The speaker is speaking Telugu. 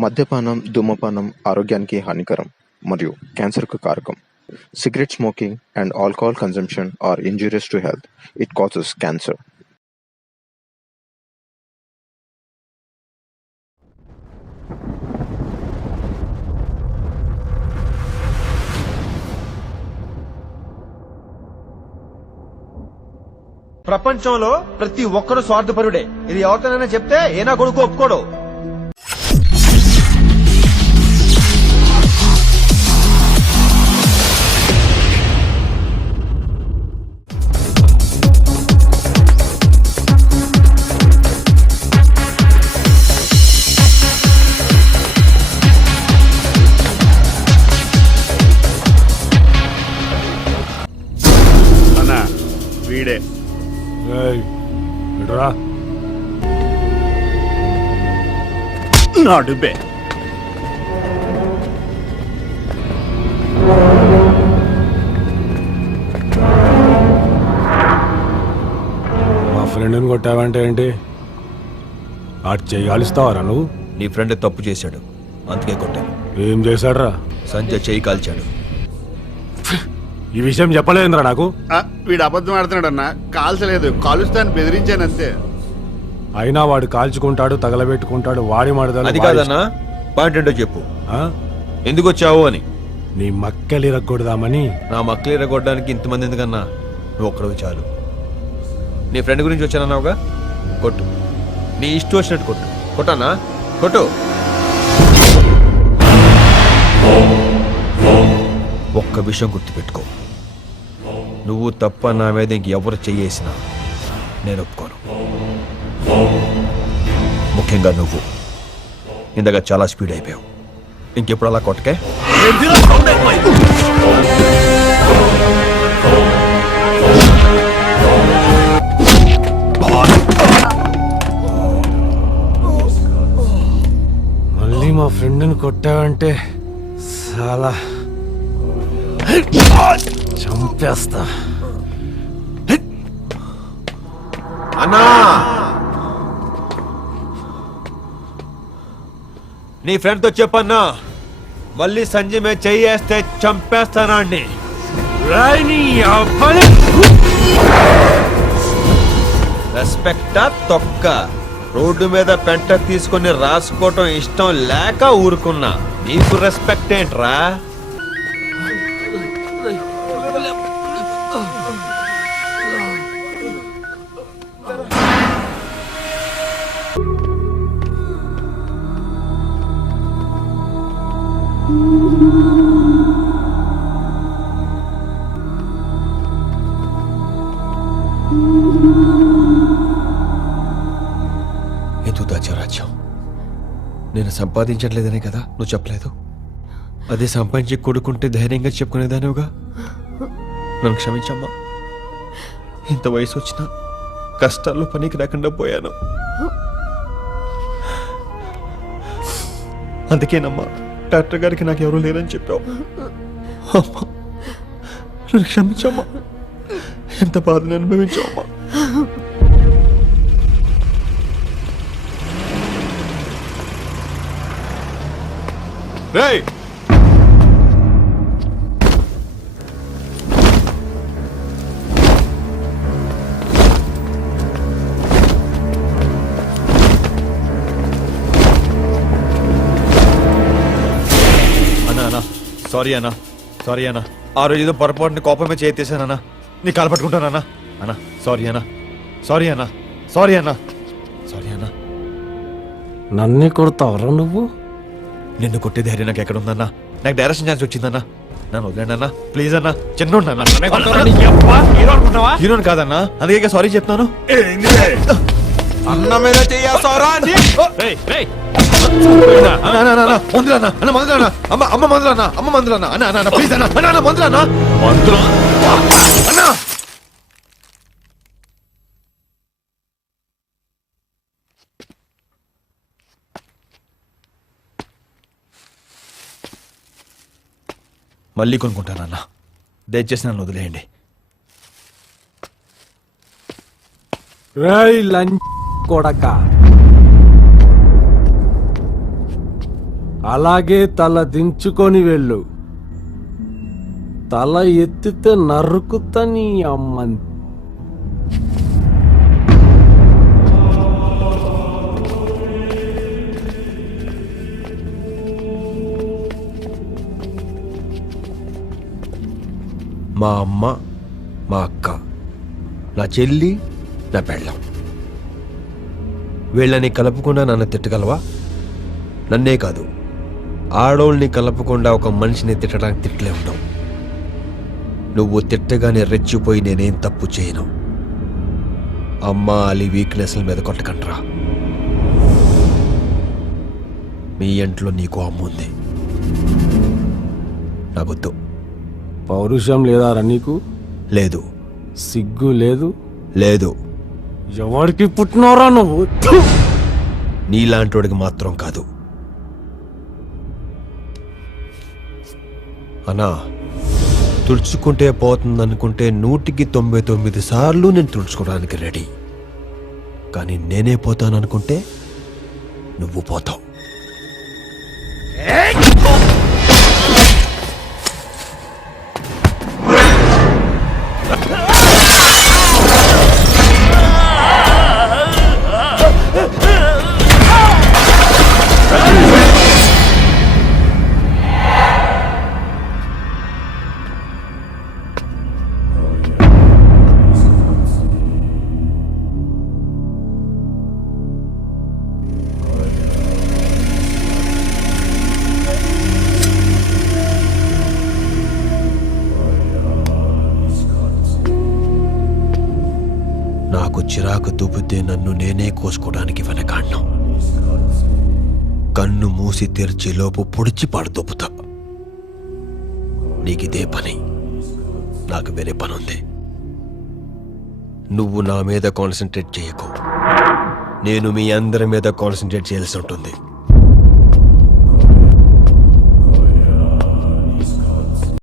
మద్యపానం, ధూమపానం ఆరోగ్యానికి హానికరం మరియు క్యాన్సర్‌కు కారకం. Cigarette smoking and alcohol consumption are injurious to health. It causes cancer. ప్రపంచంలో ప్రతి ఒక్కరు స్వార్థపరుడే. ఇది ఎవరితోనైనా చెప్తే ఏనా కొడుకు ఒప్పుకోడు. అన్నా వీడే నా డుబ్బే. మా ఫ్రెండ్ని కొట్టావంటే ఏంటి? ఆడు చెయ్యాలిస్తావారా నువ్వు? నీ ఫ్రెండ్ తప్పు చేశాడు, అందుకే కొట్టాను. ఏం చేశాడ్రా? సంజయ్ చేయి కాల్చాడు. ఈ విషయం చెప్పలేదురా నాకు. వీడు అబద్ధం ఆడుతున్నాడు అన్న. కాల్చలేదు, కాలుస్తాను బెదిరించానంతే. అయినా వాడు కాల్చుకుంటాడు, తగలబెట్టుకుంటాడు. వాడి మడదలు అది కాదన్నా, పాయింట్ ఏంటో చెప్పు. ఎందుకు వచ్చావు అని. నీ మక్కలు ఇరగొడదామని. నా మక్కలు ఇరగొట్టడానికి ఇంతమంది ఎందుకన్నా? నువ్వు ఒక్కడివి చాలు. నీ ఫ్రెండ్ గురించి వచ్చానన్నావుగా, కొట్టు. నీ ఇష్టం వచ్చినట్టు కొట్టు. కొట్టన్నా, కొట్టు. ఒక్క విషయం గుర్తుపెట్టుకో, నువ్వు తప్ప నా మీద ఇంకెవరు చెయ్యేసినా నేను ఒప్పుకోను. ముఖ్యంగా నువ్వు ఇందాక చాలా స్పీడ్ అయిపోయావు. ఇంకెప్పుడు అలా కొట్టకే. మళ్ళీ మా ఫ్రెండ్ని కొట్టావంటే చాలా చంపేస్తా. అన్నా, నీ ఫ్రెండ్తో చెప్పన్నా, మళ్ళీ సంజయ్ మీద చెయ్యేస్తే చంపేస్తానా అండి. రెస్పెక్టా తొక్క. రోడ్డు మీద పెంట తీసుకొని రాసుకోవటం ఇష్టం లేక ఊరుకున్నా. నీకు రెస్పెక్ట్ ఏంట్రా? ఎందుకు దాచా రాజ్యం? నేను సంపాదించట్లేదనే కదా నువ్వు చెప్పలేదు? అదే సంపాదించి కొడుకుంటే ధైర్యంగా చెప్పుకునేదానివుగా. నన్ను క్షమించమ్మా. ఇంత వయసు వచ్చినా కష్టాల్లో పనికి రాకుండా పోయాను. అందుకేనమ్మా డాక్టర్ గారికి నాకు ఎవరూ లేరని చెప్పావు. అమ్మా, నన్ను క్షమించమ్మా. ఎంత బాధను అనుభవించావమ్మా. రేయ్, సారీ అన్నా, సారీ అన్నా. ఆ రోజు ఏదో పొరపాటుని కోపమే చేసేసానన్నా. నీ కాలు పట్టుకుంటానన్నా. అన్నా సారీ అన్నా, సారీ అన్నా, సారీ అన్నా, సారీ అన్నా. నన్నే కొడతావరా నువ్వు? నిన్ను కొట్టే ధైర్యం నాకు ఎక్కడ ఉందన్నా? నాకు డైరెక్షన్ ఛాన్స్ వచ్చిందన్నా. నన్ను వదిలేండి అన్నా, ప్లీజ్ అన్నా. చిన్న హీరోని కాదన్నా, అందుకే సారీ చెప్తాను. అన్న మీద చెయ్యాసారా? మళ్ళీ కొనుక్కుంటానన్నా, దయచేసి నన్ను వదిలేయండి. రేయ్ లంచ్ కొడక, అలాగే తల దించుకొని వెళ్ళు. తల ఎత్తితే నరుకుతా నీ అమ్మని. మా అమ్మ, మా అక్క, నా చెల్లి, నా పెళ్ళం, వీళ్ళని కలపకుండా నన్ను తిట్టగలవా? నన్నే కాదు, ఆడోళ్ళని కలపకుండా ఒక మనిషిని తిట్టడానికి తిట్టలే ఉండవు. నువ్వు తిట్టగానే రెచ్చిపోయి నేనేం తప్పు చేయను. అమ్మ అలి వీక్నెస్ల మీద కొట్టకంట్రా. మీ ఇంట్లో నీకు అమ్ముంది, నాకొద్దు. పౌరుషం లేదారా నీకు? లేదు. సిగ్గు లేదు? లేదు. ఎవరికి పుట్టినవరా నువ్వు? నీలాంటోడికి మాత్రం కాదు. అన్నా, తుడుచుకుంటే పోతుందనుకుంటే 199 సార్లు నేను తుడుచుకోవడానికి రెడీ. కానీ నేనే పోతాననుకుంటే నువ్వు పోతావు. నాకు చిరాకు దూపితే నన్ను నేనే కోసుకోవడానికి వెనకాడ్ను. కన్ను మూసి తెరిచి లోపు పొడిచి పాడుదొప్పుతా. నీకిదే పని, నాకు వేరే పని ఉంది. నువ్వు నా మీద కాన్సన్ట్రేట్ చేయకు, నేను మీ అందరి మీద కాన్సన్ట్రేట్ చేయాల్సి ఉంటుంది.